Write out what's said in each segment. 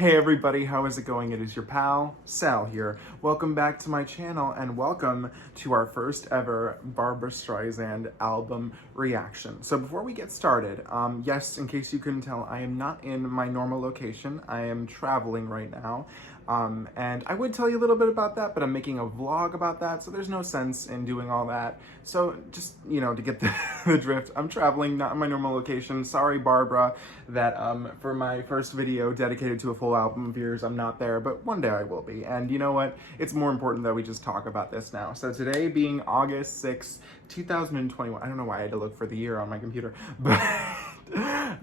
Hey everybody, how is it going? It is your pal, Sal here. Welcome back to my channel and welcome to our first ever Barbra Streisand album reaction. So before we get started, yes, in case you couldn't tell, I am not in my normal location. I am traveling right now. And I would tell you a little bit about that, but I'm making a vlog about that, so there's no sense in doing all that. So just, to get the drift, I'm traveling, not in my normal location. Sorry, Barbara, that for my first video dedicated to a full album of yours, I'm not there, but one day I will be. And you know what? It's more important that we just talk about this now. So today being August 6th, 2021, I don't know why I had to look for the year on my computer, but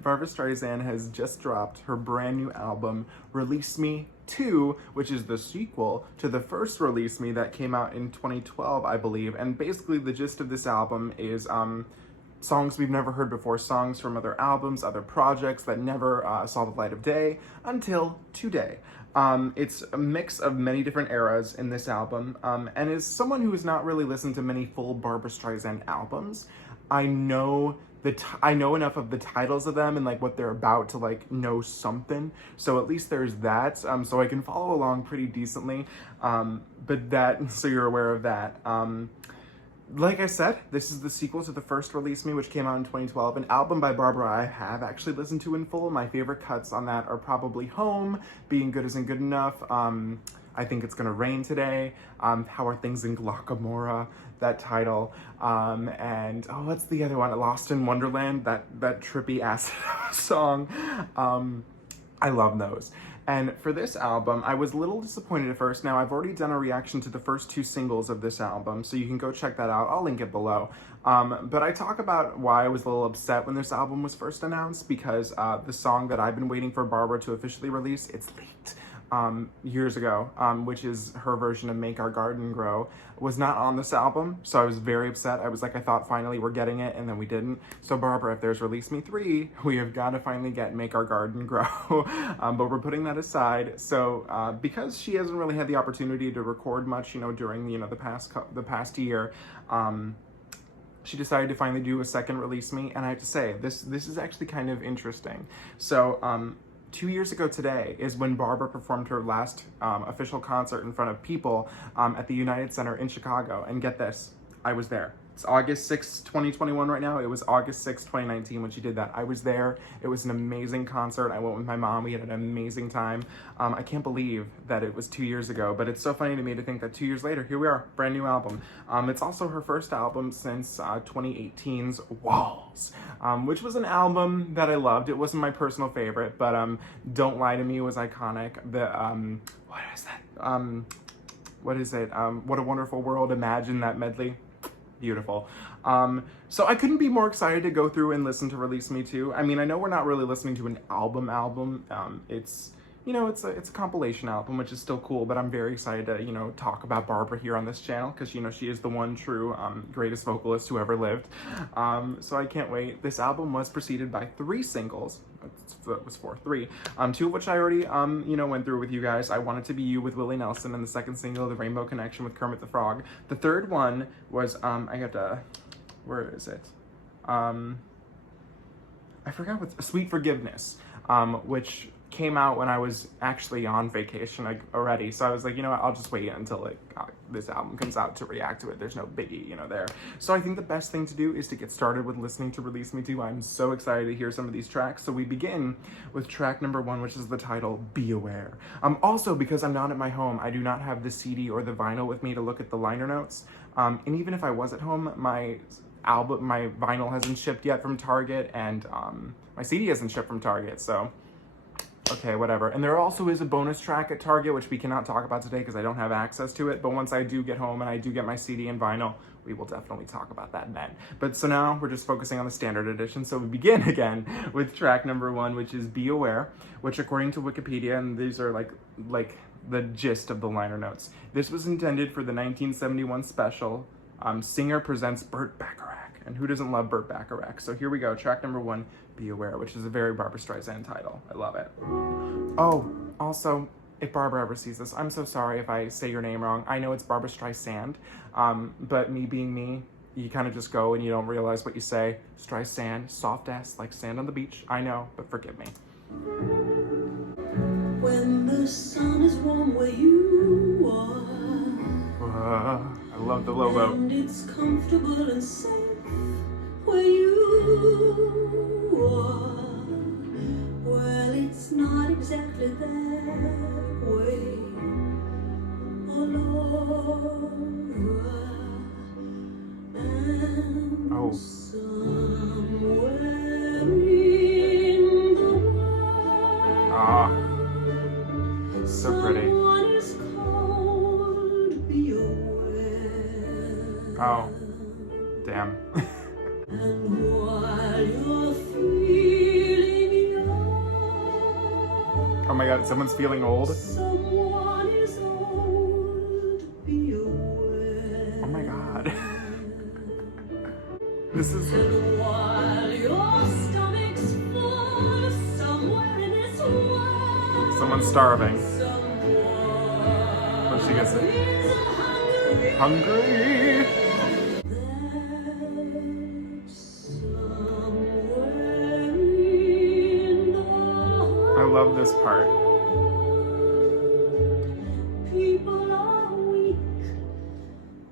Barbra Streisand has just dropped her brand new album, Release Me 2, which is the sequel to the first Release Me that came out in 2012, I believe. And basically the gist of this album is songs we've never heard before, songs from other albums, other projects that never saw the light of day until today. It's a mix of many different eras in this album, and as someone who has not really listened to many full Barbra Streisand albums, I know enough of the titles of them and like what they're about to like know something. So at least there's that, so I can follow along pretty decently. But that, so you're aware of that. Like I said, this is the sequel to the first Release Me, which came out in 2012, an album by Barbra I have actually listened to in full. My favorite cuts on that are probably Home, Being Good Isn't Good Enough, I Think It's Gonna Rain Today, How Are Things in Glockamora, that title, and oh, what's the other one? Lost in Wonderland, that trippy acid song. I love those. And for this album, I was a little disappointed at first. Now, I've already done a reaction to the first two singles of this album, so you can go check that out. I'll link it below. But I talk about why I was a little upset when this album was first announced, because the song that I've been waiting for Barbra to officially release, it's leaked years ago, which is her version of Make Our Garden Grow, was not on this album, so I was very upset. I was like, I thought finally we're getting it, and then we didn't. So Barbra, if there's Release Me 3, we have got to finally get Make Our Garden Grow, but we're putting that aside. So because she hasn't really had the opportunity to record much, during the past year, she decided to finally do a second Release Me, and I have to say, this is actually kind of interesting. So 2 years ago today is when Barbra performed her last official concert in front of people at the United Center in Chicago. And get this, I was there. It's August 6th, 2021 right now. It was August 6th, 2019 when she did that. I was there. It was an amazing concert. I went with my mom. We had an amazing time. I can't believe that it was 2 years ago, but it's so funny to me to think that 2 years later, here we are, brand new album. It's also her first album since 2018's Walls, which was an album that I loved. It wasn't my personal favorite, but Don't Lie to Me was iconic. What is that? What is it? What a Wonderful World, Imagine, that medley. Beautiful. So I couldn't be more excited to go through and listen to Release Me 2. I mean, I know we're not really listening to an album. It's a compilation album, which is still cool, but I'm very excited to, talk about Barbra here on this channel, because, she is the one true greatest vocalist who ever lived. So I can't wait. This album was preceded by 3 singles. It was 3. 2 of which I already, went through with you guys. I Want It to Be You with Willie Nelson, and the second single, The Rainbow Connection with Kermit the Frog. The third one was, where is it? I forgot Sweet Forgiveness, which came out when I was actually on vacation already. So I was like, I'll just wait until this album comes out to react to it. There's no biggie, there. So I think the best thing to do is to get started with listening to Release Me 2. I'm so excited to hear some of these tracks. So we begin with track number 1, which is the title, Be Aware. Also, because I'm not at my home, I do not have the CD or the vinyl with me to look at the liner notes. And even if I was at home, my vinyl hasn't shipped yet from Target, and my CD hasn't shipped from Target, so okay, whatever. And there also is a bonus track at Target, which we cannot talk about today because I don't have access to it, but once I do get home and I do get my CD and vinyl, we will definitely talk about that then. But so now we're just focusing on the standard edition, so we begin again with track number 1, which is Be Aware, which according to Wikipedia, and these are like the gist of the liner notes, this was intended for the 1971 special, Singer Presents Burt Bacharach. And who doesn't love Burt Bacharach? So here we go, track number 1, Be Aware, which is a very Barbra Streisand title. I love it. Oh, also, if Barbra ever sees this, I'm so sorry if I say your name wrong. I know it's Barbra Streisand, but me being me, you kind of just go and you don't realize what you say. Streisand, soft ass like sand on the beach. I know, but forgive me. When the sun is warm where you are, I love the low boat. and it's comfortable and safe where you are. Well, it's not exactly that way all over. And Oh. somewhere in the world, Ah, so pretty. someone is called, be aware. Oh, damn. And while you're feeling young, Oh my god, someone's feeling old. someone is old, be aware. Oh my god. This is. And while your stomach's full, somewhere in this world, Someone's starving. someone What's she gonna say? is hungry. Hungry! I love this part. People are weak,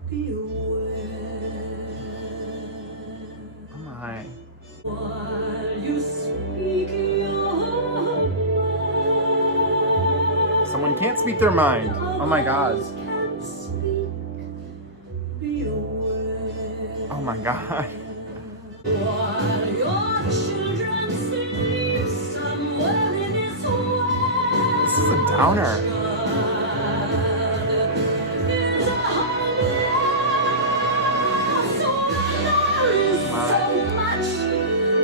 be aware. Oh my. While you speak your mind, Someone can't speak their mind. Oh my god. others can't speak, be aware. Oh my god. While your children sleep somewhere in this world, This is a downer. is a hungry lost. There is so much.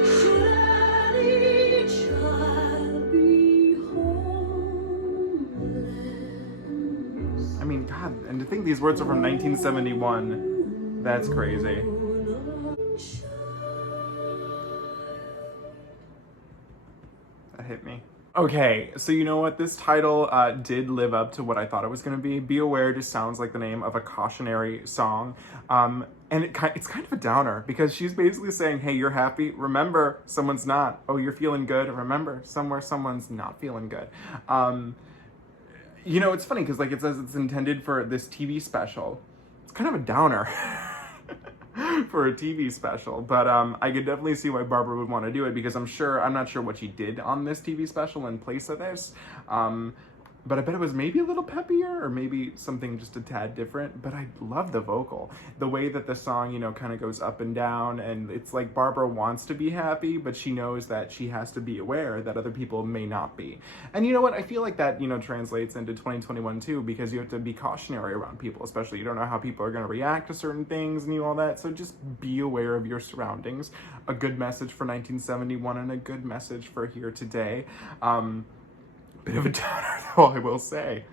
Should any child be homeless? I mean, god, and to think these words are from 1971. That's crazy. That hit me. Okay, so you know what? This title did live up to what I thought it was going to be. Be Aware just sounds like the name of a cautionary song. And it's kind of a downer because she's basically saying, hey, you're happy. Remember, someone's not. Oh, you're feeling good. Remember, somewhere someone's not feeling good. You know, it's funny because like it says it's intended for this TV special. It's kind of a downer. For a TV special, but I could definitely see why Barbra would want to do it because I'm not sure what she did on this TV special in place of this, but I bet it was maybe a little peppier or maybe something just a tad different. But I love the vocal, the way that the song, you know, kind of goes up and down, and it's like Barbra wants to be happy, but she knows that she has to be aware that other people may not be. And you know what? I feel like that, you know, translates into 2021 too, because you have to be cautionary around people, especially you don't know how people are going to react to certain things and all that. So just be aware of your surroundings. A good message for 1971 and a good message for here today. Bit of a downer though, I will say.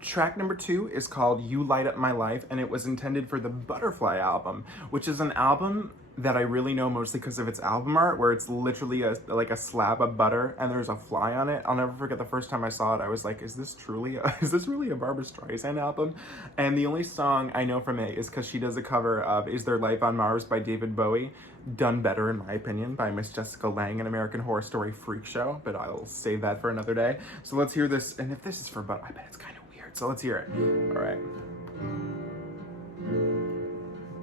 Track number 2 is called You Light Up My Life, and it was intended for the Butterfly album, which is an album that I really know mostly because of its album art, where it's literally like a slab of butter and there's a fly on it. I'll never forget the first time I saw it. I was like, is this really a Barbra Streisand album? And the only song I know from it is because she does a cover of Is There Life on Mars by David Bowie, done better in my opinion by Miss Jessica Lange in American Horror Story Freak Show, but I'll save that for another day. So let's hear this, and if this is for butter, I bet it's kind of weird, so let's hear it. All right.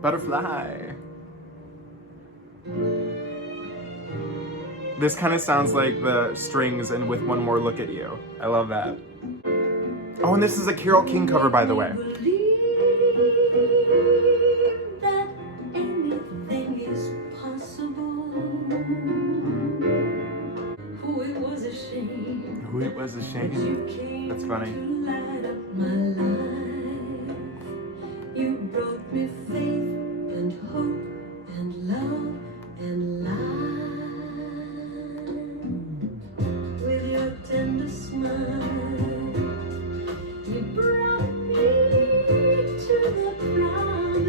Butterfly. This kind of sounds like the strings in With One More Look at You. I love that. Oh, and this is a Carole King cover, by the way. That anything is possible. Oh, it was a shame. Ooh, it was a shame. That's funny. To light up my life. You brought me faith and hope and love and light. With your tender smile, you brought me to the promise.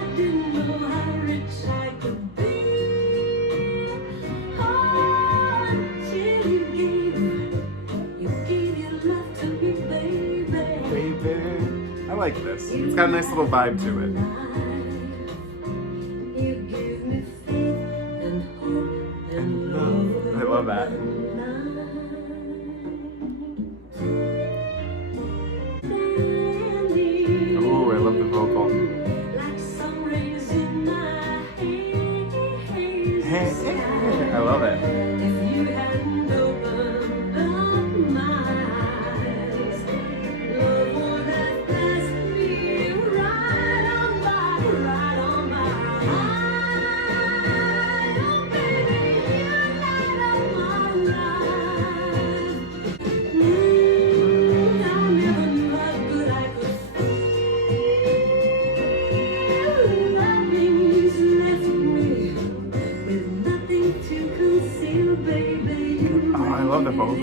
I didn't know how rich I could be. Until you gave your love to me, baby. Baby. I like this. It's got a nice little vibe to it. You give me faith and hope and love. I love that.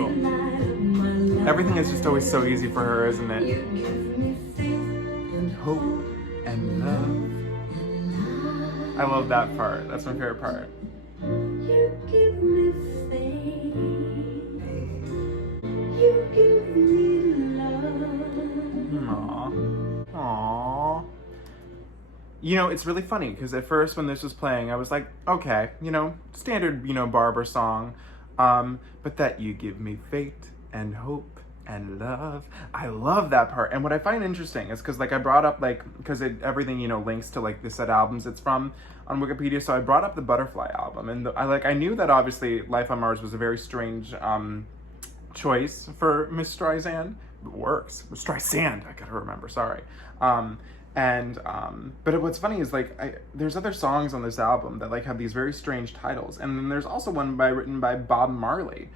beautiful. Everything is just always so easy for her, isn't it? You give me faith and Hope and love. I love that part. That's my favorite part. You give me faith. You give me love. Aww. Aww. You know, it's really funny because at first when this was playing, I was like, okay, you know, standard, you know, Barbra song. But that you give me faith and hope and love. I love that part. And what I find interesting is because, like, I brought up, like, because everything, you know, links to, like, the set albums it's from on Wikipedia. So I brought up the Butterfly album. And I knew that obviously Life on Mars was a very strange choice for Miss Streisand. It works. Miss Streisand, I gotta remember, sorry. But what's funny is, like, there's other songs on this album that, like, have these very strange titles. And then there's also one written by Bob Marley,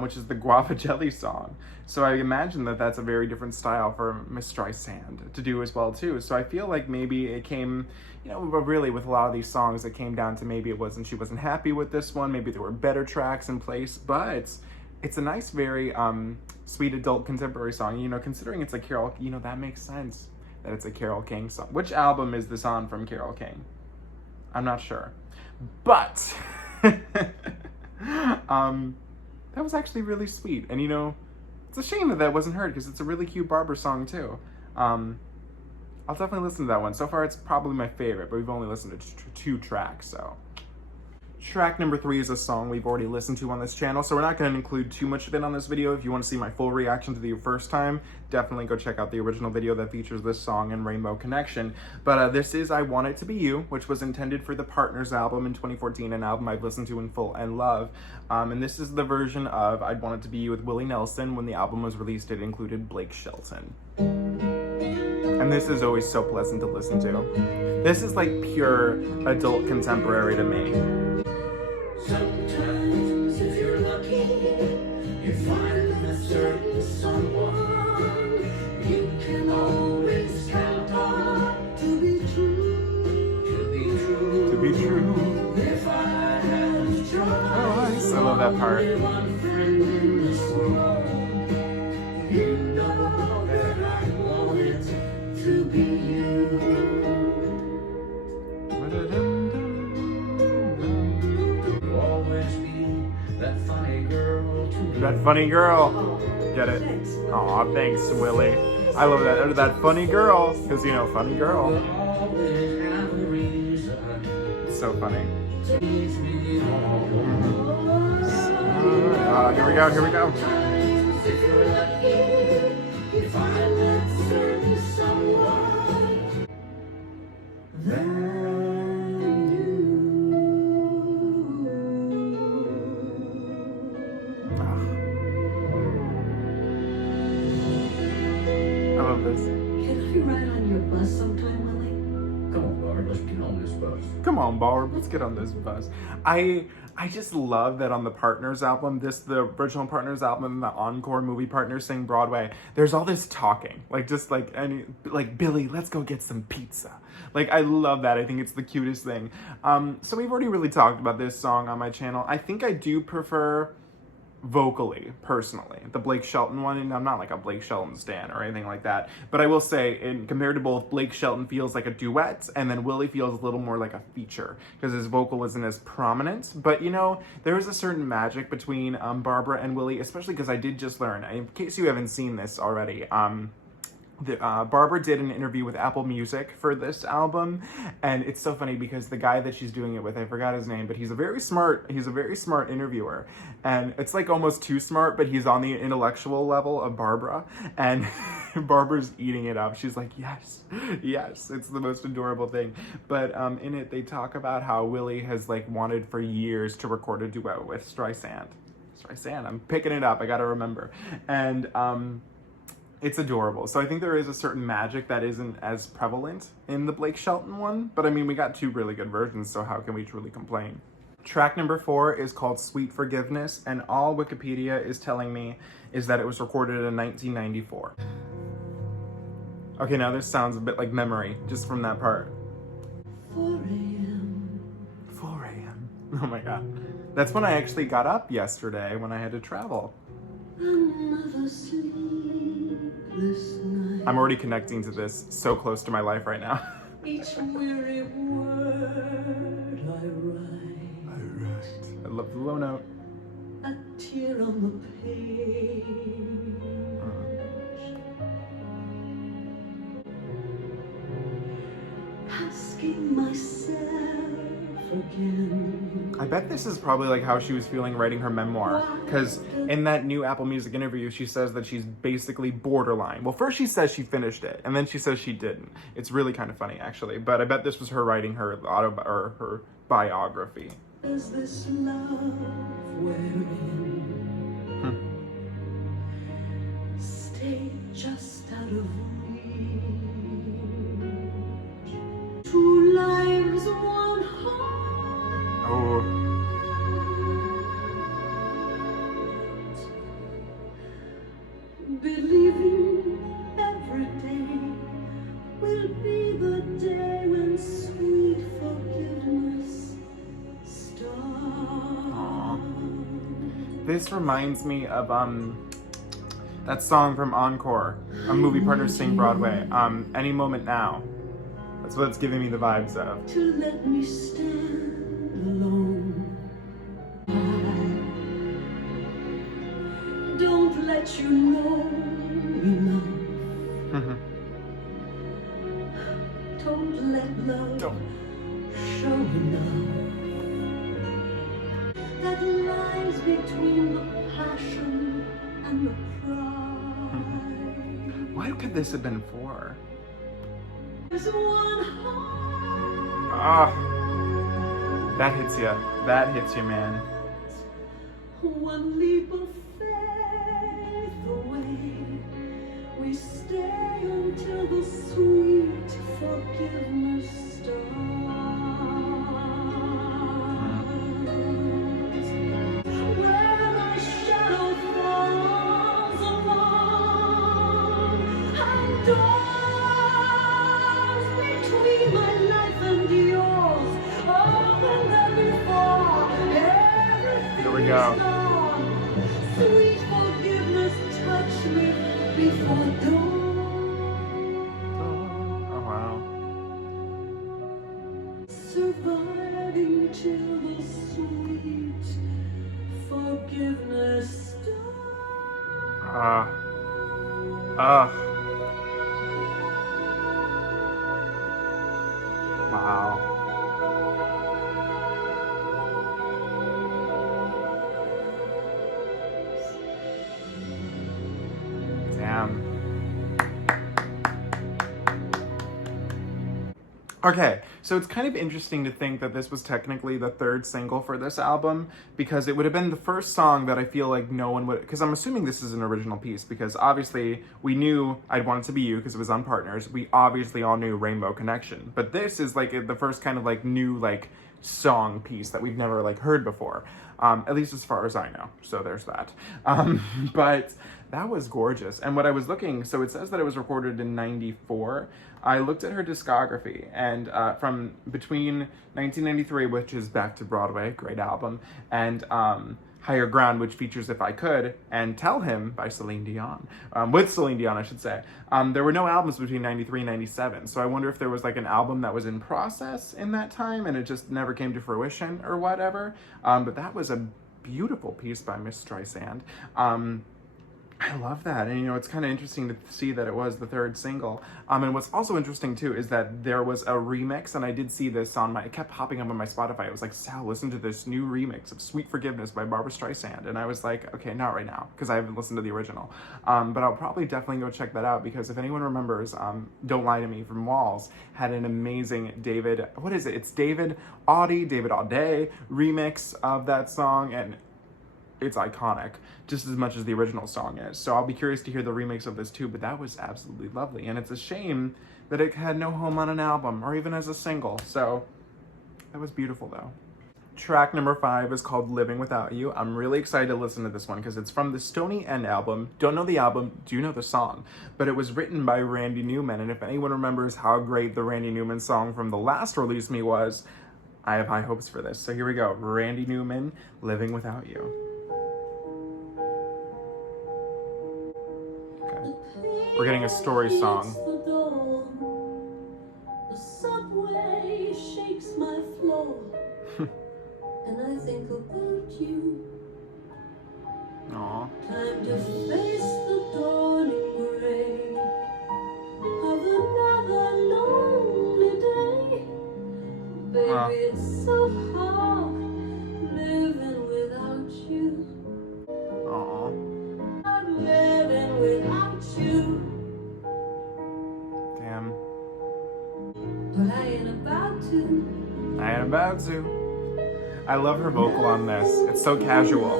which is the Guava Jelly song. So I imagine that that's a very different style for Miss Streisand to do as well, too. So I feel like maybe it came, you know, really with a lot of these songs, it came down to maybe she wasn't happy with this one. Maybe there were better tracks in place, but it's a nice, very sweet adult contemporary song. You know, considering it's a Carole, you know, that makes sense that it's a Carole King song. Which album is this on from Carole King? I'm not sure. But that was actually really sweet. And, you know, it's a shame that wasn't heard because it's a really cute Barbra song too. I'll definitely listen to that one. So far it's probably my favorite, but we've only listened to 2 tracks, so. Track number 3 is a song we've already listened to on this channel, so we're not going to include too much of it on this video. If you want to see my full reaction to the first time, definitely go check out the original video that features this song and Rainbow Connection. But this is I Want It To Be You, which was intended for the Partners album in 2014, an album I've listened to in full and love. And this is the version of I'd Want It To Be You with Willie Nelson. When the album was released, it included Blake Shelton. And this is always so pleasant to listen to. This is like pure adult contemporary to me. Sometimes, if you're lucky, you find a certain someone you can always count on to be true. To be true. To be true. If I have tried, Oh, nice. I love that part. only one friend in this world, you know that I want it to be you. That funny girl. Get it? Aw, thanks, Willie. I love that. That funny girl. Because, you know, funny girl. It's so funny. Here we go, here we go. I love this. Can I ride on your bus sometime, Willie? Come on, Barb, let's get on this bus. Come on, Barb, let's get on this bus. I just love that on the Partners album, the original Partners album, the encore movie Partners Sing Broadway, there's all this talking. Like, just like, Billy, let's go get some pizza. Like, I love that. I think it's the cutest thing. So we've already really talked about this song on my channel. I think I do prefer vocally, personally, the Blake Shelton one, and I'm not like a Blake Shelton stan or anything like that, but I will say, compared to both, Blake Shelton feels like a duet, and then Willie feels a little more like a feature, because his vocal isn't as prominent. But, you know, there is a certain magic between Barbra and Willie, especially because I did just learn, in case you haven't seen this already, Barbra did an interview with Apple Music for this album, and it's so funny because the guy that she's doing it with, I forgot his name, but he's a very smart interviewer, and it's like almost too smart, but he's on the intellectual level of Barbra, and Barbra's eating it up. She's like, yes, it's the most adorable thing. But in it, they talk about how Willie has like wanted for years to record a duet with Streisand, I'm picking it up, I gotta remember, and it's adorable. So I think there is a certain magic that isn't as prevalent in the Blake Shelton one, but I mean, we got 2 really good versions, so how can we truly complain? Track number 4 is called Sweet Forgiveness, and all Wikipedia is telling me is that it was recorded in 1994. Okay, now this sounds a bit like Memory, just from that part. 4 a.m. 4 a.m. Oh my god. That's when I actually got up yesterday when I had to travel. Another sleepless night. I'm already connecting to this so close to my life right now. Each weary word I write. I love the low note. A tear on the page. Asking myself again. I bet this is probably like how she was feeling writing her memoir, because in that new Apple Music interview, she says that she's basically borderline. Well, first she says she finished it, and then she says she didn't. It's really kind of funny, actually. But I bet this was her writing her her biography. Is this love we're in? Stay just out of reach. Two lives, one heart. Oh. Believing every day will be the day when sweet forgiveness starts. This reminds me of that song from Encore, a movie partners sing Broadway. Any Moment Now. That's what it's giving me the vibes of. To let me stand alone. I don't let you know enough. Don't let love show enough. That lies between the passion and the pride. What could this have been for? There's one heart. Ah, that hits you. That hits you, man. One leap of faith away. We stay until the sweet forgiveness starts. Where my shadow falls along and doors between my life and yours open than before. Here we go. Sweet forgiveness, touch me before dawn. Oh, wow. Surviving till the sweet forgiveness starts. Wow. Damn. Okay, so it's kind of interesting to think that this was technically the third single for this album, because it would have been the first song that I feel like no one would, because I'm assuming this is an original piece, because obviously we knew I'd Want It to Be You because it was on Partners. We obviously all knew Rainbow Connection, but this is like the first kind of like new like song piece that we've never like heard before, at least as far as I know. So there's that. But that was gorgeous. And what I was looking, so it says that it was recorded in '94. I looked at her discography, and from between 1993, which is Back to Broadway, great album, and Higher Ground, which features If I Could, and Tell Him by Celine Dion, with Celine Dion, I should say. There were no albums between 93 and 97, so I wonder if there was like an album that was in process in that time and it just never came to fruition or whatever. But that was a beautiful piece by Miss Streisand. I love that, and you know, it's kind of interesting to see that it was the third single. And what's also interesting too is that there was a remix, and I did see this on my, it kept popping up on my Spotify. It was like, Sal, listen to this new remix of Sweet Forgiveness by Barbra Streisand. And I was like, okay, not right now, because I haven't listened to the original. But I'll probably definitely go check that out, because if anyone remembers, Don't Lie to Me from Walls had an amazing David, what is it? It's David Auday remix of that song, and it's iconic, just as much as the original song is. So I'll be curious to hear the remix of this too, but that was absolutely lovely. And it's a shame that it had no home on an album or even as a single. So that was beautiful though. Track number 5 is called Living Without You. I'm really excited to listen to this one because it's from the Stony End album. Don't know the album, do know the song, but it was written by Randy Newman. And if anyone remembers how great the Randy Newman song from the last Release Me was, I have high hopes for this. So here we go, Randy Newman, Living Without You. We're getting a story song. The subway shakes my floor, and I think about you. Aw. Time to face the dawning gray of another lonely day. Baby, it's so hard living without you. Aw. I'm living without you. Damn. But I ain't about to. I ain't about to. I love her vocal on this. It's so casual.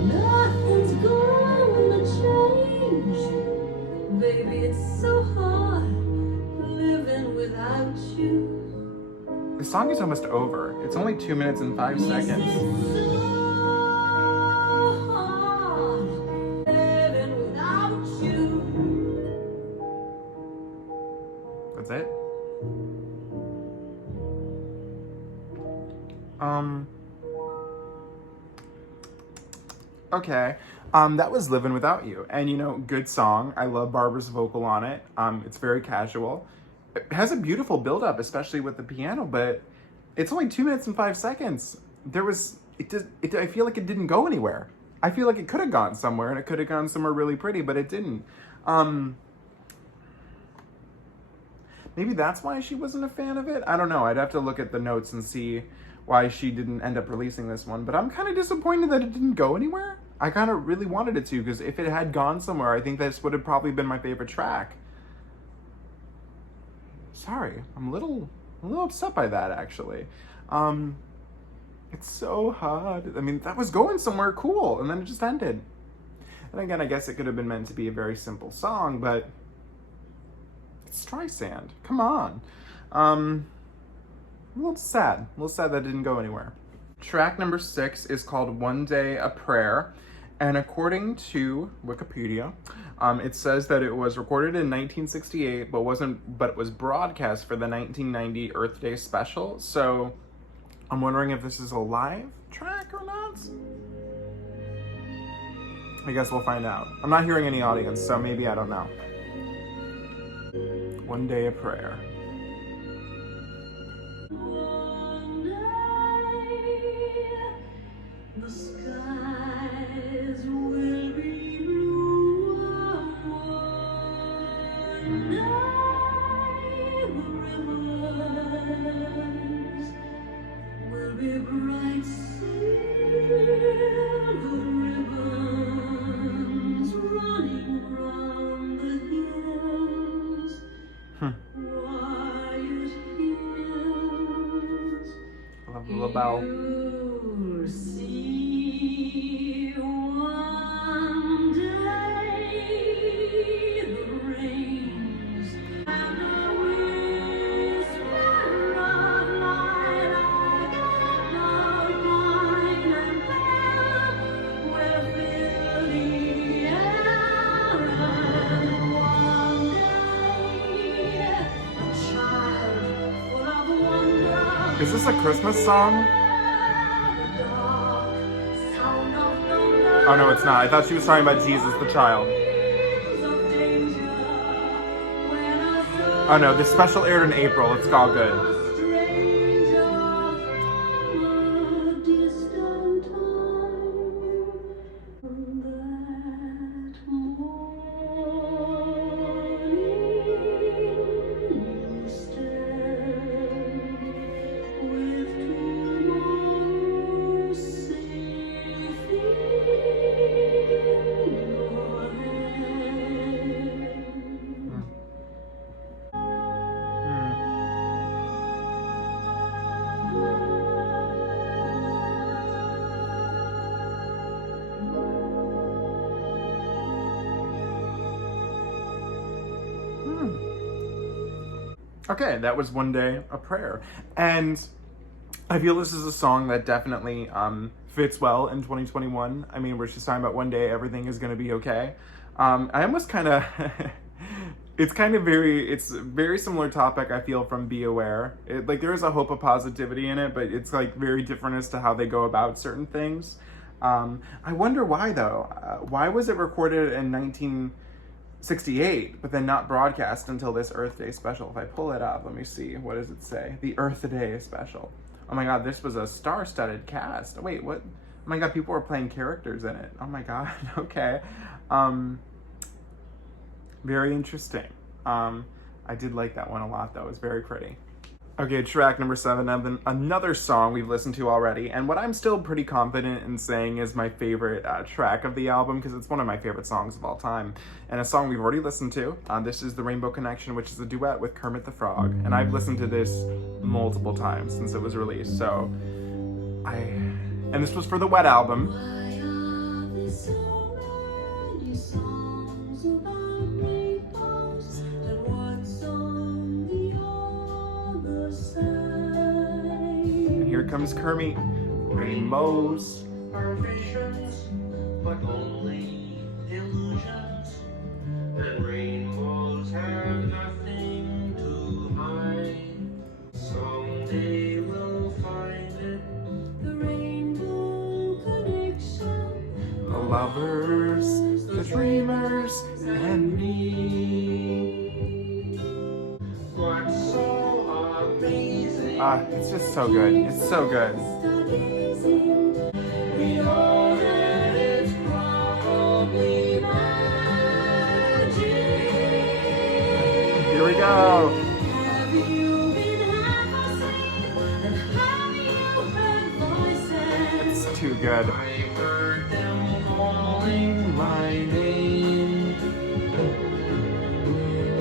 Nothing's gonna change. Baby, it's so hard living without you. The song is almost over. It's only 2 minutes and 5 seconds. It's so hard living without you. That's it? Okay. That was Living Without You. And you know, good song. I love Barbara's vocal on it. It's very casual. It has a beautiful build-up, especially with the piano, but it's only 2 minutes and 5 seconds. I feel like it didn't go anywhere. I feel like it could have gone somewhere, and it could have gone somewhere really pretty, but it didn't. Maybe that's why she wasn't a fan of it? I don't know. I'd have to look at the notes and see why she didn't end up releasing this one, but I'm kind of disappointed that it didn't go anywhere. I kind of really wanted it to, because if it had gone somewhere, I think this would have probably been my favorite track. Sorry, I'm a little upset by that, actually. It's so hard. I mean, that was going somewhere cool, and then it just ended. And again, I guess it could have been meant to be a very simple song, but it's Streisand. Come on. A little sad that it didn't go anywhere. Track number 6 is called One Day a Prayer, and according to Wikipedia, it says that it was recorded in 1968, but it was broadcast for the 1990 Earth Day special. So I'm wondering if this is a live track or not. I guess we'll find out. I'm not hearing any audience, so maybe I don't know. One Day a Prayer. One day, the skies will be blue. One day, the rivers will be bright silver ribbons running round the hills. Quiet hills. I love the little bell. You'll see one day the rains and the whisper of lilac above vine and pear will fill the air, and one day a child full of wonder. Is this a Christmas song? Oh no, it's not. I thought she was talking about Jesus the child. Oh no, this special aired in April. It's all good. Okay, that was One Day a Prayer. And I feel this is a song that definitely fits well in 2021. I mean, where she's talking about one day everything is going to be okay. I almost kind of, it's very similar topic, I feel, from Be Aware. Like, there is a hope of positivity in it, but it's like very different as to how they go about certain things. I wonder why though. Why was it recorded in 1968, but then not broadcast until this Earth Day special? If I pull it up, let me see. What does it say? The Earth Day special. Oh my God, this was a star-studded cast. Wait, what? Oh my God, people were playing characters in it. Oh my God, okay. Very interesting. I did like that one a lot though. It was very pretty. Okay, track number 7, another song we've listened to already, and what I'm still pretty confident in saying is my favorite track of the album, because it's one of my favorite songs of all time, and a song we've already listened to. This is The Rainbow Connection, which is a duet with Kermit the Frog, and I've listened to this multiple times since it was released, so and this was for the Wet album. Why are there so many songs about rainbows, and what's on the other side? And here comes Kermit. Rainbows. Are visions, but only illusions. And rainbows have nothing to hide. Someday we'll find it. The rainbow connection. The lovers, the dreamers, and me. What's so amazing? It's just so good. It's so good. Stargazing. We know that it's probably magic. Here we go. Have you been half asleep? And have you heard voices? It's too good. I heard them calling my name.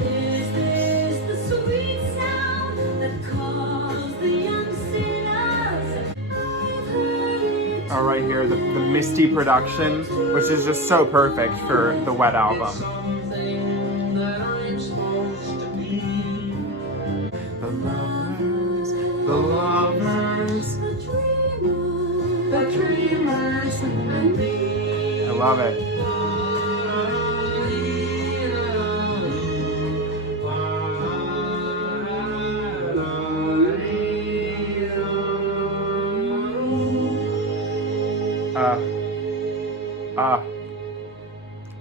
Is this the sweet sound that calls the young sinners? I've heard it. All right, here the Misty production, which is just so perfect for the Wet album. Something that I'm supposed to be. The lovers, The dreamers. the dreamers, and me. I love it.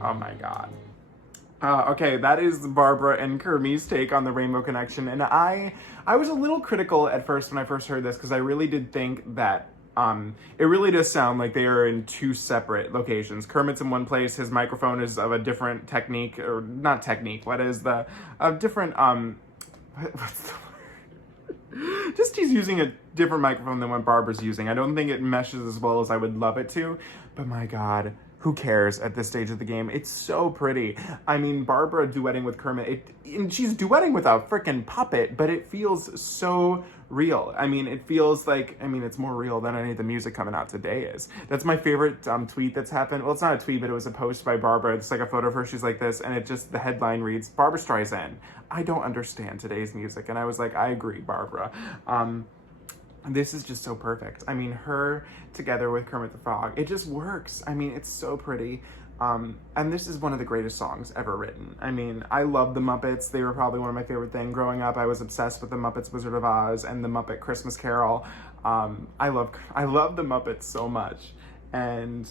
Oh my God. Okay, that is Barbra and Kermit's take on the Rainbow Connection, and I was a little critical at first when I first heard this, because I really did think that it really does sound like they are in two separate locations. Kermit's in one place, his microphone is of a different technique, or not technique, what is the, a different, what's the word? Just he's using a different microphone than what Barbara's using. I don't think it meshes as well as I would love it to, but my God, who cares at this stage of the game? It's so pretty. I mean, Barbra duetting with Kermit, and she's duetting with a freaking puppet, but it feels so real. I mean, it feels like, it's more real than any of the music coming out today is. That's my favorite tweet that's happened. Well, it's not a tweet, but it was a post by Barbra. It's like a photo of her. She's like this, and it just, the headline reads, Barbra Streisand, I don't understand today's music. And I was like, I agree, Barbra. This is just so perfect. I mean, her together with Kermit the Frog, it just works. I mean, it's so pretty. And this is one of the greatest songs ever written. I mean, I love the Muppets. They were probably one of my favorite things. Growing up, I was obsessed with the Muppets Wizard of Oz and the Muppet Christmas Carol. I love the Muppets so much. And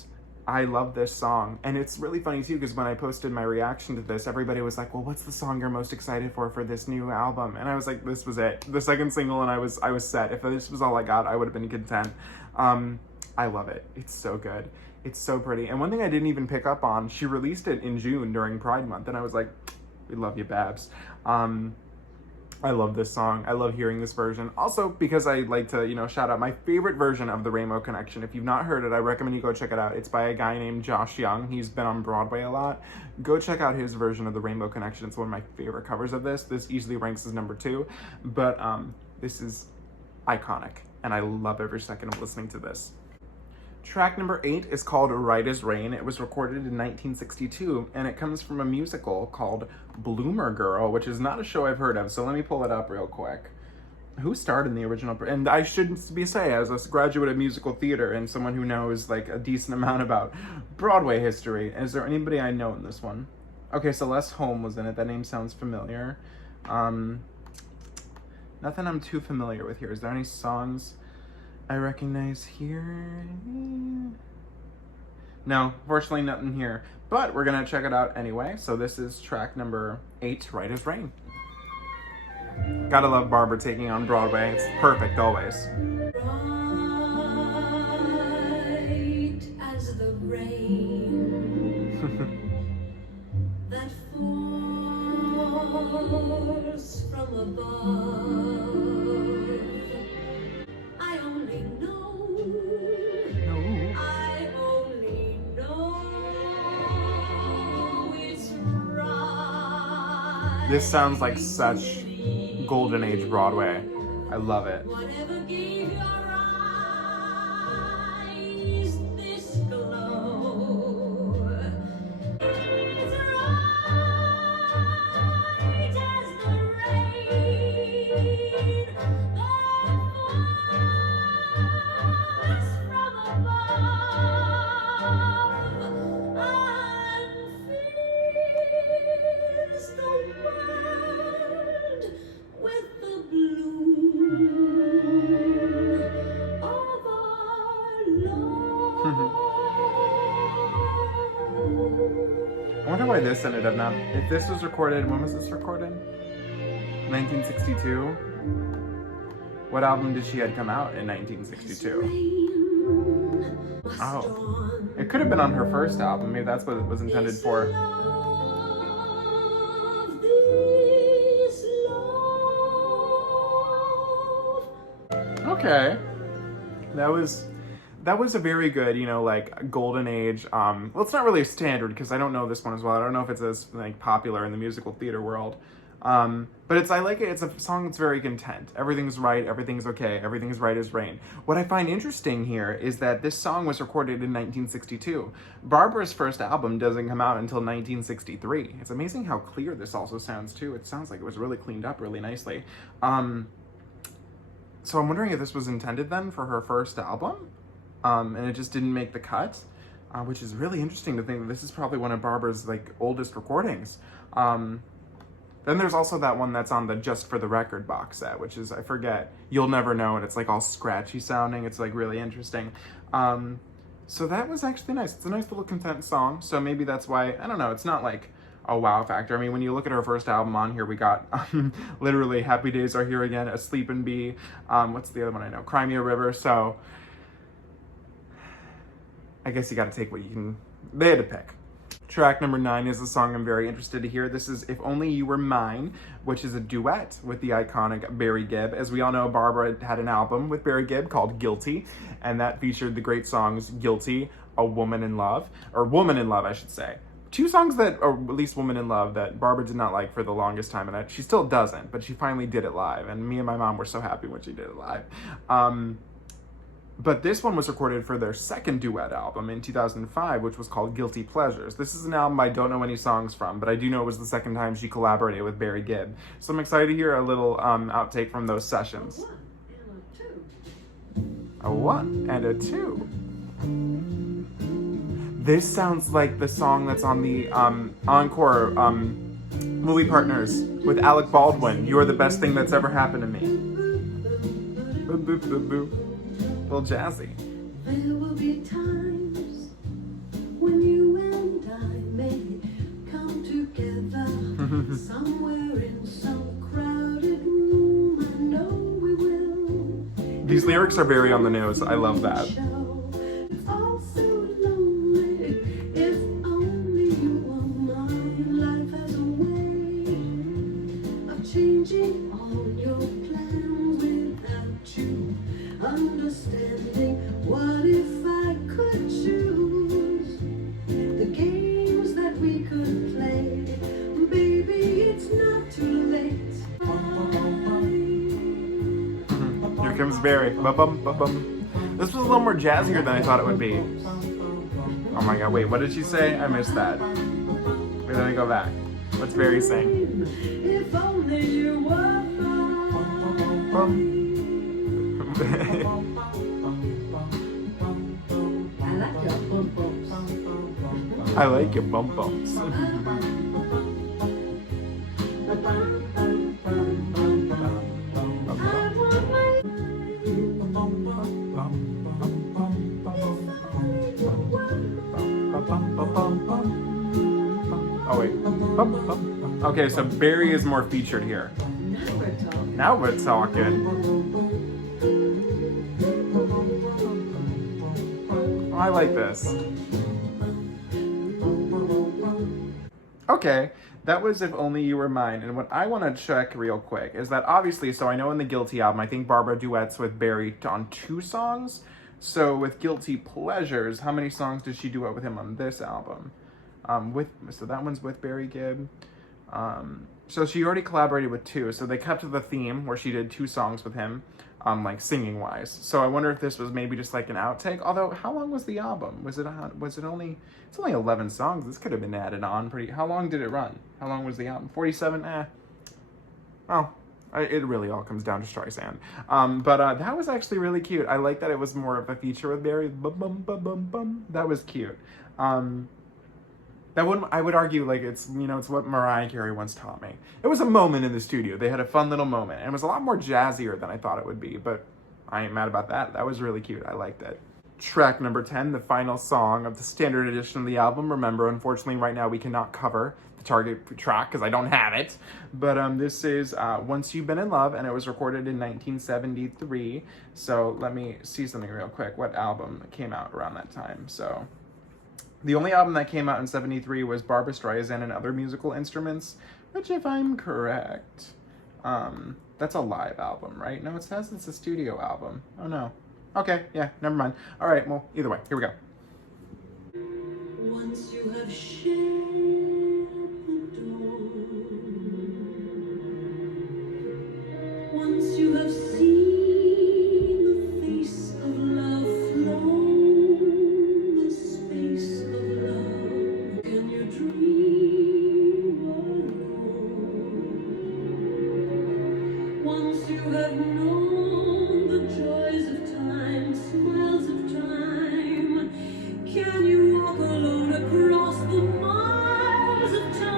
I love this song. And it's really funny too, because when I posted my reaction to this, everybody was like, well, what's the song you're most excited for this new album? And I was like, this was it. The second single, and I was set. If this was all I got, I would have been content. I love it. It's so good. It's so pretty. And one thing I didn't even pick up on, she released it in June during Pride Month, and I was like, we love you, Babs. I love this song. I love hearing this version. Also, because I like to, shout out my favorite version of The Rainbow Connection. If you've not heard it, I recommend you go check it out. It's by a guy named Josh Young. He's been on Broadway a lot. Go check out his version of The Rainbow Connection. It's one of my favorite covers of this. This easily ranks as number 2, but this is iconic, and I love every second of listening to this. Track number 8 is called Right as Rain. It was recorded in 1962, and it comes from a musical called Bloomer Girl, which is not a show I've heard of, so let me pull it up real quick. Who starred in the original? And I should say, as a graduate of musical theater and someone who knows like a decent amount about Broadway history, is there anybody I know in this one? Okay, Celeste Holm was in it. That name sounds familiar. Nothing I'm too familiar with here. Is there any songs I recognize here? No, fortunately nothing here. But we're gonna check it out anyway. So this is track number 8, Right as Rain. Gotta love Barbra taking on Broadway. It's perfect always. Bright as the rain that falls from above. I only know, I only know it's right. This sounds like such golden age Broadway. I love it. Whatever gave your eyes this glow, it's right as the rain that falls from above and fills the world with the bloom of our love. I wonder why this ended up not. If this was recorded, when was this recorded? 1962. What album did she had come out in 1962? Oh, it could have been on her first album. Maybe that's what it was intended for. Okay, that was a very good, you know, like golden age. Well, it's not really a standard because I don't know this one as well. I don't know if it's as like popular in the musical theater world. But I like it. It's a song that's very content. Everything's right. Everything's okay. Everything's right as rain. What I find interesting here is that this song was recorded in 1962. Barbra's first album doesn't come out until 1963. It's amazing how clear this also sounds too. It sounds like it was really cleaned up really nicely. So I'm wondering if this was intended then for her first album, and it just didn't make the cut, which is really interesting to think that this is probably one of Barbra's like oldest recordings. Then there's also that one that's on the Just for the Record box set, which is, I forget, You'll Never Know, and it's like all scratchy sounding. It's like really interesting. So that was actually nice. It's a nice little content song. So maybe that's why, I don't know, it's not like a wow factor. I mean, when you look at her first album on here, we got literally Happy Days Are Here Again, Asleep and Be, what's the other one I know? Cry Me a River. So I guess you got to take what you can, they had to pick. Track number 9 is a song I'm very interested to hear. This is If Only You Were Mine, which is a duet with the iconic Barry Gibb. As we all know, Barbra had an album with Barry Gibb called Guilty, and that featured the great songs Guilty, A Woman in Love, or Woman in Love, I should say. 2 songs that, or at least Woman in Love, that Barbra did not like for the longest time, and she still doesn't, but she finally did it live, and me and my mom were so happy when she did it live. But this one was recorded for their second duet album in 2005, which was called Guilty Pleasures. This is an album I don't know any songs from, but I do know it was the second time she collaborated with Barry Gibb. So I'm excited to hear a little outtake from those sessions. A 1 and a 2. This sounds like the song that's on the encore movie Partners with Alec Baldwin. You're the best thing that's ever happened to me. Boo, boo, boo, boo. A little jazzy. There will be times when you and I may come together somewhere in some crowded room. I know we will. These lyrics are very on the nose. I love that. It's all so lonely. If only you were mine. Life has a way of changing all your plans without you understanding. What if I could choose the games that we could play? Baby, it's not too late. Here comes Barry. Ba-bum, ba-bum. This was a little more jazzier than I thought it would be. Oh my god, wait, what did she say? I missed that. Wait, let me go back. What's Barry saying? If only you were mine. Bum. I like your bum bums. I like your bum bumps. Oh wait. Okay, so Barry is more featured here. Now we're talking. Oh, I like this. Okay, that was If Only You Were Mine. And what I want to check real quick is that obviously, so I know in the Guilty album, I think Barbra duets with Barry on 2 songs. So with Guilty Pleasures, how many songs did she duet with him on this album? So that one's with Barry Gibb. So she already collaborated with 2. So they kept to the theme where she did 2 songs with him, like singing wise. So I wonder if this was maybe just like an outtake. Although, how long was the album? Was it only? It's only 11 songs. This could have been added on pretty. How long did it run? How long was the album? 47. Well, it really all comes down to Streisand. But that was actually really cute. I like that it was more of a feature with Barry. That was cute. That wouldn't, I would argue, like, it's, you know, it's what Mariah Carey once taught me. It was a moment in the studio. They had a fun little moment. And it was a lot more jazzier than I thought it would be, but I ain't mad about that. That was really cute. I liked it. Track number 10, the final song of the standard edition of the album. Remember, unfortunately, right now we cannot cover the target track because I don't have it. But this is Once You've Been in Love, and it was recorded in 1973. So let me see something real quick. What album came out around that time? So the only album that came out in 73 was Barbra Streisand and Other Musical Instruments, which, if I'm correct, that's a live album, right? No, it says it's a studio album. Oh, no. Okay, yeah, never mind. All right, well, either way, here we go. Once you have shared the dawn, once you have seen the face of love flown, the space of love, can you dream alone? Once you have known the joys of time, smiles of time, can you walk alone across the miles of time?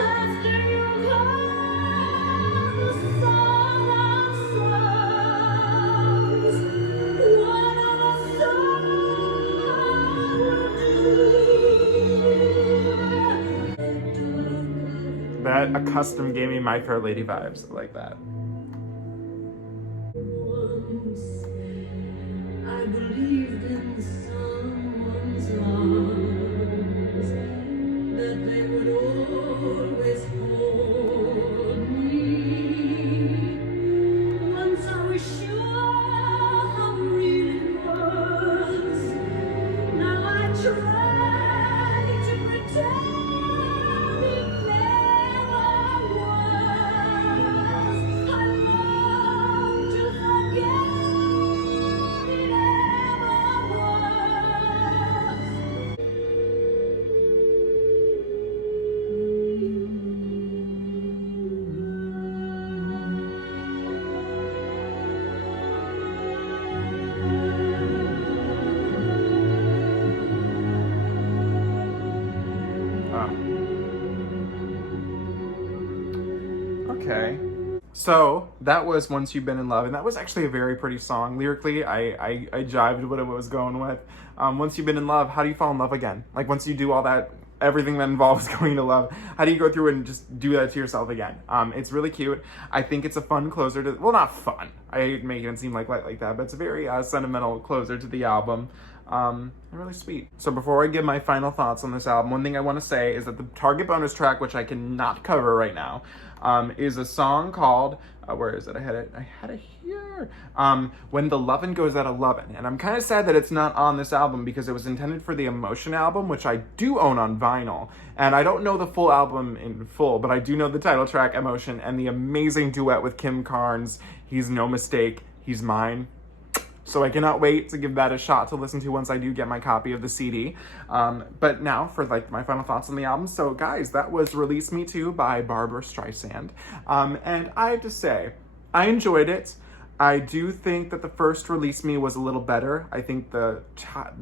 After you heard the song of songs, what other song will do? That A Custom gave me My Fair Lady vibes. I like that. Once I believed in someone's arms, that they would always hold me. Once I was sure how real it was. Now I try to pretend it never was. I long to forget it ever Okay. So that was Once You've Been in Love, and that was actually a very pretty song. Lyrically, I jived what it was going with. Once you've been in love, how do you fall in love again? Like, once you do all that, everything that involves going to love, how do you go through and just do that to yourself again? It's really cute. I think it's a fun closer to, well, not fun. I hate making it seem like that, but it's a very sentimental closer to the album. And really sweet. So before I give my final thoughts on this album, one thing I want to say is that the Target bonus track, which I cannot cover right now, is a song called, where is it? I had it here. When the Lovin' Goes Out of Lovin'. And I'm kind of sad that it's not on this album because it was intended for the Emotion album, which I do own on vinyl. And I don't know the full album in full, but I do know the title track, Emotion, and the amazing duet with Kim Carnes. He's no mistake. He's mine. So I cannot wait to give that a shot to listen to once I do get my copy of the CD. But now for like my final thoughts on the album. So guys, that was Release Me Too by Barbra Streisand. And I have to say, I enjoyed it. I do think that the first Release Me was a little better. I think the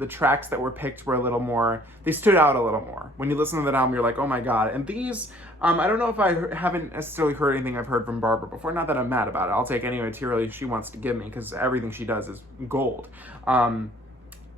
tracks that were picked were a little more, they stood out a little more. When you listen to that album, you're like, oh my God. And these, I don't know if I haven't necessarily heard anything I've heard from Barbra before. Not that I'm mad about it. I'll take any material she wants to give me because everything she does is gold.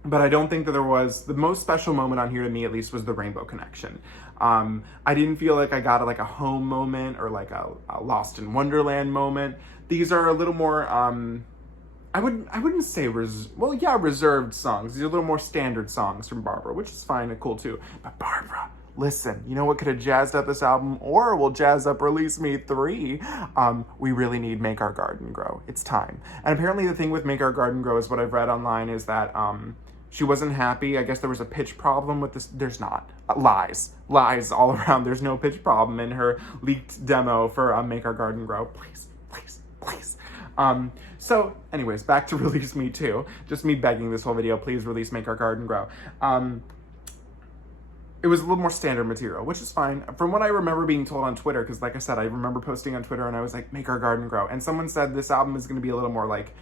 But I don't think that there was, the most special moment on here to me at least was the Rainbow Connection. I didn't feel like I got like a home moment or like a Lost in Wonderland moment. These are a little more, I wouldn't say reserved songs. These are a little more standard songs from Barbra, which is fine and cool too. But Barbra, listen, you know what could have jazzed up this album or will jazz up Release Me 3? We really need Make Our Garden Grow. It's time. And apparently the thing with Make Our Garden Grow is what I've read online is that she wasn't happy. I guess there was a pitch problem with this. There's not. Lies all around. There's no pitch problem in her leaked demo for Make Our Garden Grow. Please. So anyways, back to Release Me 2. Just me begging this whole video, please release Make Our Garden Grow. It was a little more standard material, which is fine. From what I remember being told on Twitter, because like I said, I remember posting on Twitter and I was like, Make Our Garden Grow. And someone said this album is going to be a little more like,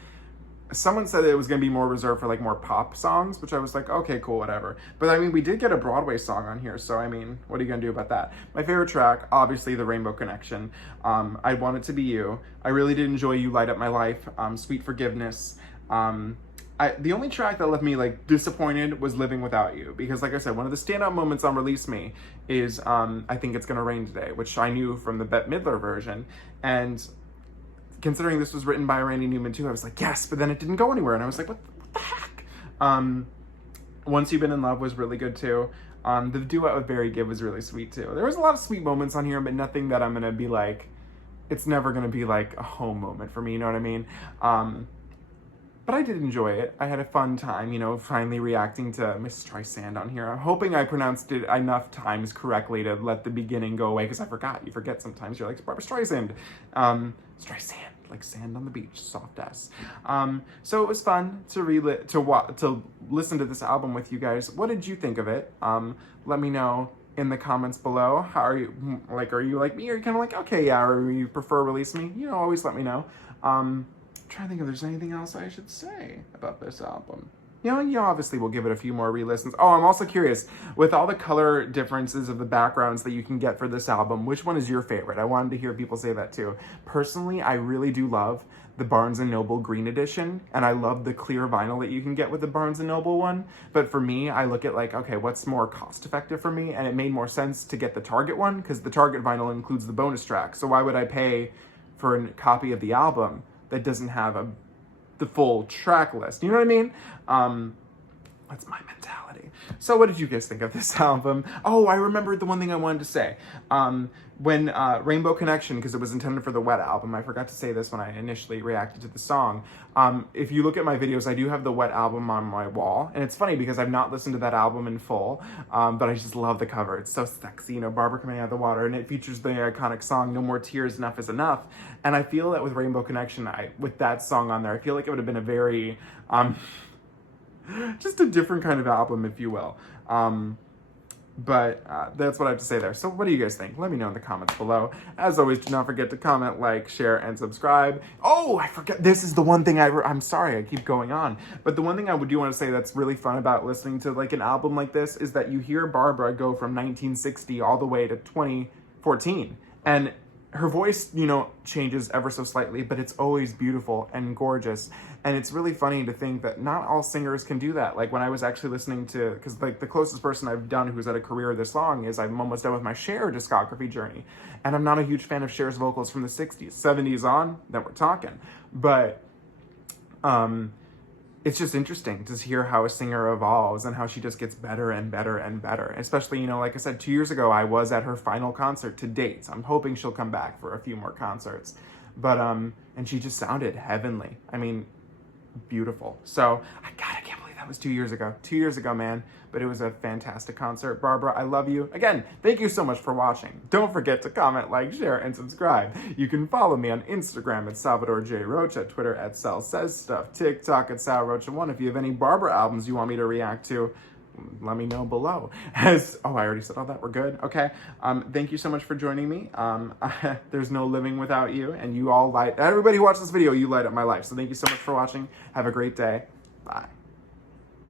someone said it was going to be more reserved for like more pop songs, which I was like, okay, cool, whatever. But I mean, we did get a Broadway song on here, so I mean, what are you going to do about that? My favorite track, obviously the Rainbow Connection. I Want It to Be You. I really did enjoy You Light Up My Life. Sweet Forgiveness. The only track that left me like disappointed was Living Without You, because like I said, one of the standout moments on Release Me is I Think It's Gonna Rain Today, which I knew from the Bette Midler version. And considering this was written by Randy Newman too, I was like, yes, but then it didn't go anywhere. And I was like, what the heck? Once You've Been in Love was really good too. The duet with Very Good was really sweet too. There was a lot of sweet moments on here, but nothing that I'm gonna be like, it's never gonna be like a home moment for me, you know what I mean? But I did enjoy it. I had a fun time, you know, finally reacting to Miss Streisand on here. I'm hoping I pronounced it enough times correctly to let the beginning go away, because I forgot. You forget sometimes. You're like, Barbra Streisand. Streisand, like sand on the beach, soft S. So it was fun to listen to this album with you guys. What did you think of it? Let me know in the comments below. How are you? Like, are you like me? Or are you kind of like, okay, yeah, or you prefer Release Me? You know, always let me know. Trying to think if there's anything else I should say about this album. You know, you obviously will give it a few more re-listens. Oh, I'm also curious, with all the color differences of the backgrounds that you can get for this album, which one is your favorite? I wanted to hear people say that too. Personally, I really do love the Barnes & Noble Green Edition, and I love the clear vinyl that you can get with the Barnes & Noble one. But for me, I look at like, okay, what's more cost effective for me? And it made more sense to get the Target one, because the Target vinyl includes the bonus track. So why would I pay for a copy of the album that doesn't have the full track list? You know what I mean? That's my mentality. So what did you guys think of this album? Oh, I remembered the one thing I wanted to say. When Rainbow Connection, because it was intended for the Wet album, I forgot to say this when I initially reacted to the song. If you look at my videos, I do have the Wet album on my wall. And it's funny because I've not listened to that album in full, but I just love the cover. It's so sexy, you know, Barbra coming out of the water, and it features the iconic song, No More Tears, Enough is Enough. And I feel that with Rainbow Connection, with that song on there, I feel like it would have been a very, just a different kind of album, if you will. But that's what I have to say there. So what do you guys think? Let me know in the comments below. As always, do not forget to comment, like, share, and subscribe. Oh, I forgot. This is the one thing I'm sorry, I keep going on. But the one thing I do want to say that's really fun about listening to like an album like this is that you hear Barbra go from 1960 all the way to 2014. And her voice, you know, changes ever so slightly, but it's always beautiful and gorgeous. And it's really funny to think that not all singers can do that. Like when I was actually listening to, because like the closest person I've done who's had a career this long is I'm almost done with my Cher discography journey. And I'm not a huge fan of Cher's vocals from the 60s, 70s on, then we're talking. But it's just interesting to hear how a singer evolves and how she just gets better and better and better. Especially, you know, like I said, 2 years ago, I was at her final concert to date. I'm hoping she'll come back for a few more concerts. But, and she just sounded heavenly. I mean, beautiful. So, I can't believe that was 2 years ago. 2 years ago, man. But it was a fantastic concert. Barbra, I love you. Again, thank you so much for watching. Don't forget to comment, like, share, and subscribe. You can follow me on Instagram at Salvador J. Roach, at Twitter at Sal Says Stuff, TikTok at Sal Roach1. If you have any Barbra albums you want me to react to, let me know below. Oh, I already said all that. We're good. Okay. Thank you so much for joining me. There's no living without you, and you all everybody who watched this video, you light up my life. So thank you so much for watching. Have a great day. Bye.